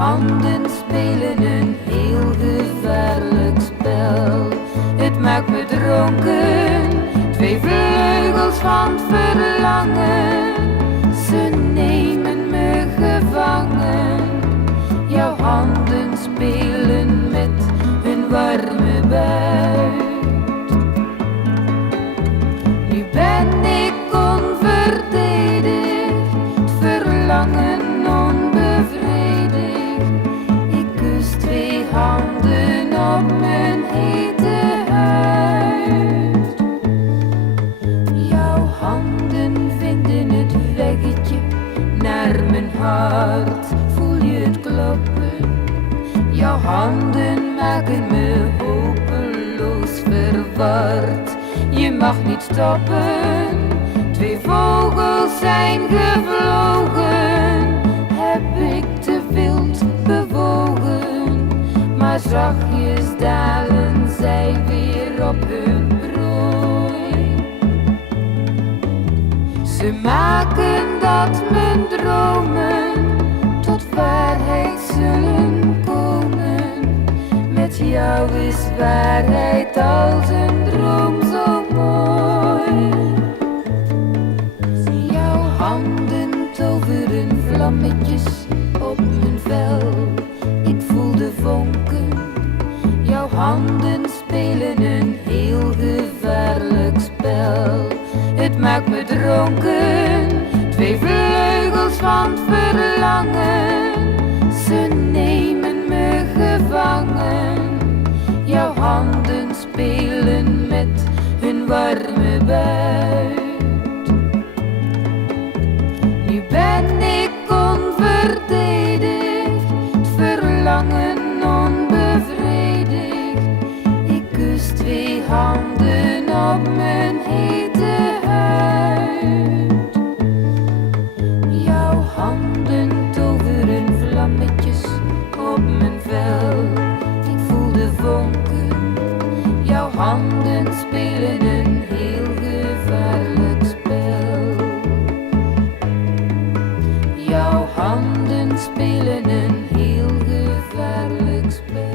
handen spelen een heel gevaarlijk spel. Het maakt me dronken, twee vleugels van het verlangen. Ze nemen me gevangen. Jouw handen spelen met hun warme buit. Nu ben ik onverdedigd, het verlangen onbevredigd. Ik kus twee handen op mijn hete huid. Jouw handen vinden het weggetje naar mijn hart. Voel je het kloppen? Jouw handen maken me hopeloos verward. Je mag niet stoppen, twee vogels zijn gevlogen. Heb ik te wild bewogen, maar zachtjes dalen zij weer op hun prooi. Ze maken dat mijn dromen tot waarheid zullen komen. Met jou is waarheid als een droom zo mooi. Jouw handen toveren vlammetjes op mijn vel. Ik voel de vonken. Jouw handen spelen een heel gevaarlijk spel. Het maakt me dronken, twee vleugels van het verlangen. Ze nemen me gevangen. Jouw handen spelen met hun warme buit. Nu ben ik onverdedigd, het verlangen onbevredigd. Ik kus twee handen op mijn hete huid. Jouw handen toveren vlammetjes op mijn vel. Ik voel de vonken. Jouw handen spelen een heel gevaarlijk spel. Jouw handen spelen een heel gevaarlijk spel.